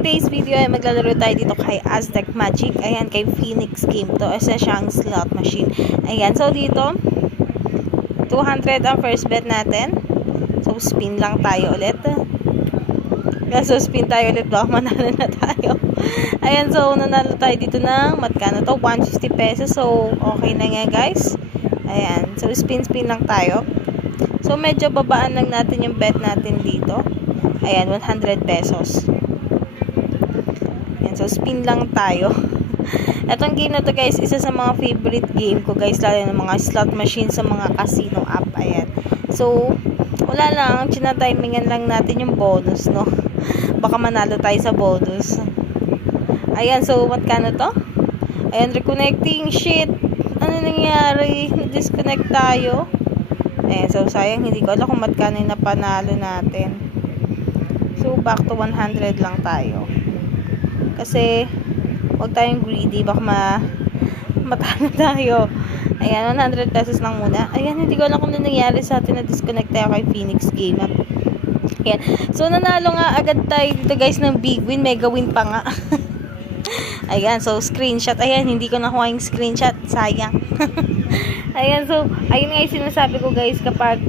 Today's video ay maglalaro tayo dito kay Aztec Magic. Ayan, kay Phoenix Game to. Isa siyang slot machine. Ayan, so dito 200 ang first bet natin. So spin lang tayo ulit. So spin tayo ulit, baka manalo na tayo. Ayan, so nanalo tayo dito ng magkano to? 150 pesos. So okay na nga guys. Ayan, so spin lang tayo. So medyo babaan lang natin yung bet natin dito. Ayan, 100 pesos. Ayan, so spin lang tayo. Etong game na to guys, isa sa mga favorite game ko guys, lalo ng mga slot machine sa mga casino app. Ayan. So, wala lang, tinatimingan lang natin yung bonus, no? Baka manalo tayo sa bonus. Ayan, so magkano to? Ayan, reconnecting. Shit. Ano nangyari? Disconnect tayo. Ayan, so sayang, hindi ko alam kung magkano yung napanalo natin. So, back to 100 lang tayo. Kasi, huwag tayong greedy. Baka matalo tayo. Ayan, 100 pesos lang muna. Ayan, hindi ko alam kung ano nangyari sa atin na disconnect tayo kay Phoenix Game. Ayan. So, nanalo nga agad tayo dito guys ng big win. Mega win pa nga. Ayan, so screenshot. Ayan, hindi ko nakuha yung screenshot. Sayang. Ayan, so, ayun nga yung sinasabi ko guys, kapag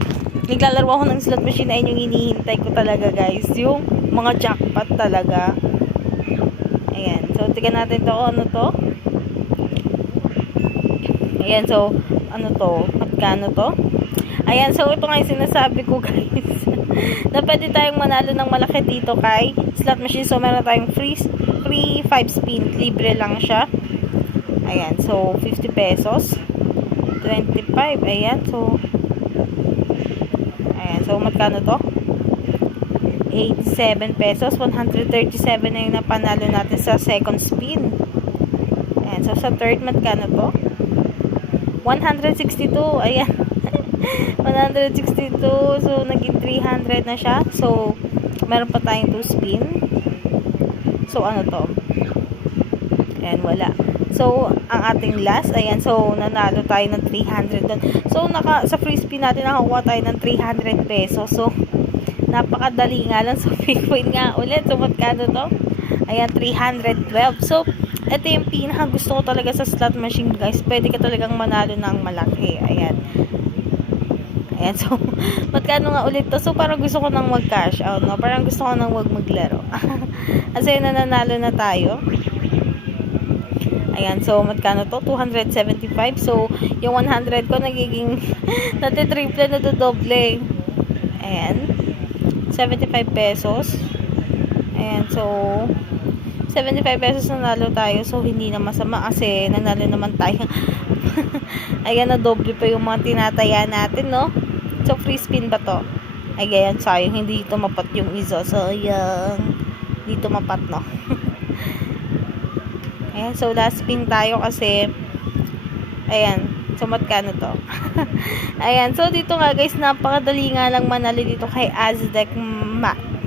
naglalaro ako ng slot machine, ayun yung hinihintay ko talaga guys. Yung mga jackpot talaga. Ayan, so tignan natin to. Ano to? Ayan, so, ano to? Magkano to? Ayan, so ito nga yung sinasabi ko guys. Na pwede tayong manalo ng malaki dito kay slot machine. So, meron tayong free 5 spin. Libre lang siya. Ayan, so 50 pesos. 25. Ayan, so magkano to? 87 pesos. 137 na yung napanalo natin sa second spin. Ayan, so sa third, magkano to? 162. Ayan. 162. So, naging 300 na siya. So, meron pa tayong 2 spin. So, ano to? Ayan, wala. So, ang ating last, ayan, so, nanalo tayo ng 300 doon. So, sa free spin natin, nakakuha tayo ng 300 pesos. So, napakadali nga lang. So, big win nga ulit. So, magkano to? Ayan, 312. So, ito yung pinaka gusto ko talaga sa slot machine, guys. Pwede ka talagang manalo ng malaki. Ayan. Ayan, so, magkano nga ulit to? So, parang gusto ko nang mag-cash out, no? Parang gusto ko nang wag maglaro. Kasi nananalo na tayo. Ayan, so, magkano to? 275. So, yung 100 ko nagiging natitriple na dodoble. Ayan. 75 pesos. Ayan, so, 75 pesos nanalo tayo. So, hindi na masama kasi nanalo naman tayo. Ayan, na doble pa yung mga tinataya natin, no? So, free spin ba to? Ay, ganyan, sayang. Hindi ito mapat yung isa. Sayang. Hindi ito mapat, no? Ayan, so, last spin tayo kasi ayan. So, magkano to? Ayan, so, dito nga, guys, napakadali nga lang manalo dito kay Aztec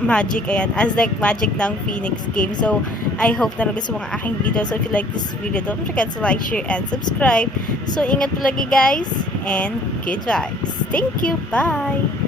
Magic. Ayan, Aztec Magic ng Phoenix Game. So, I hope na gusto mga aking video. So, if you like this video, don't forget to like, share, and subscribe. So, ingat palagi guys, and good vibes. Thank you. Bye!